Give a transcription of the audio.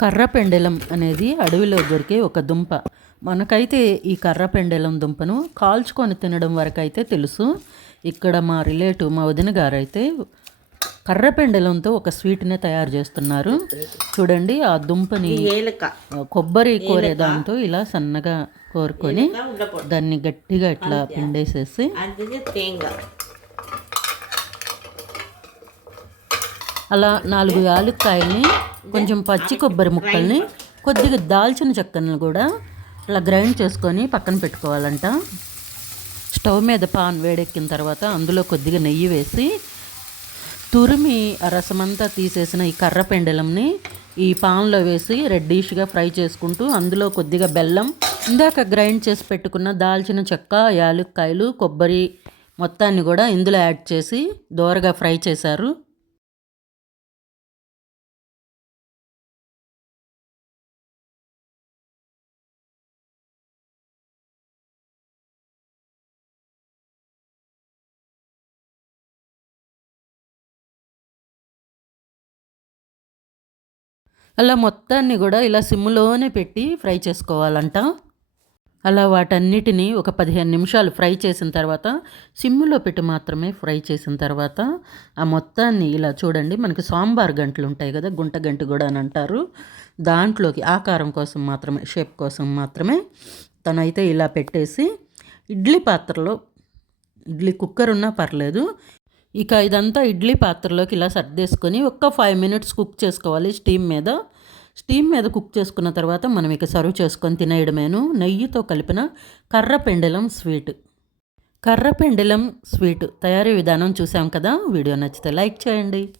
కర్ర పెండెలం అనేది అడవిలో దొరికే ఒక దుంప. మనకైతే ఈ కర్ర పెండెలం దుంపను కాల్చుకొని తినడం వరకు అయితే తెలుసు. ఇక్కడ మా రిలేటివ్ మా వదిన గారు అయితే కర్ర పెండెలంతో ఒక స్వీట్ని తయారు చేస్తున్నారు. చూడండి ఆ దుంపని కొబ్బరి కోరే దాంతో ఇలా సన్నగా కోరుకొని దాన్ని గట్టిగా ఇట్లా పిండేసేసి అలా నాలుగు యాలక్కాయల్ని కొంచెం పచ్చి కొబ్బరి ముక్కల్ని కొద్దిగా దాల్చిన చెక్కను కూడా అలా గ్రైండ్ చేసుకొని పక్కన పెట్టుకోవాలంట. స్టవ్ మీద పాన్ వేడెక్కిన తర్వాత అందులో కొద్దిగా నెయ్యి వేసి తురిమి ఆ రసమంతా తీసేసిన ఈ కర్ర పెండలంని ఈ పాన్లో వేసి రెడ్డిష్గా ఫ్రై చేసుకుంటూ అందులో కొద్దిగా బెల్లం ఇందాక గ్రైండ్ చేసి పెట్టుకున్న దాల్చిన చెక్క యాలుక్కాయలు కొబ్బరి మొత్తాన్ని కూడా ఇందులో యాడ్ చేసి దోరగా ఫ్రై చేశారు. అలా మొత్తాన్ని కూడా ఇలా సిమ్లోనే పెట్టి ఫ్రై చేసుకోవాలంట. అలా వాటన్నిటిని ఒక పదిహేను నిమిషాలు ఫ్రై చేసిన తర్వాత సిమ్లో పెట్టి మాత్రమే ఫ్రై చేసిన తర్వాత ఆ మొత్తాన్ని ఇలా చూడండి మనకి సాంబార్ గంటలు ఉంటాయి కదా గుంట గంటి కూడా అని అంటారు. దాంట్లోకి ఆకారం కోసం మాత్రమే షేప్ కోసం మాత్రమే తనైతే ఇలా పెట్టేసి ఇడ్లీ పాత్రలో ఇడ్లీ కుక్కర్ ఉన్నా పర్లేదు ఇక ఇదంతా ఇడ్లీ పాత్రలోకి ఇలా సర్దేసుకొని ఒక్క ఫైవ్ మినిట్స్ కుక్ చేసుకోవాలి స్టీమ్ మీద. స్టీమ్ మీద కుక్ చేసుకున్న తర్వాత మనం ఇక సర్వ్ చేసుకొని తినేయడమేను. నెయ్యితో కలిపిన కర్ర పెండెలం స్వీట్ కర్ర పెండెలం స్వీట్ తయారీ విధానం చూసాం కదా? వీడియో నచ్చితే లైక్ చేయండి.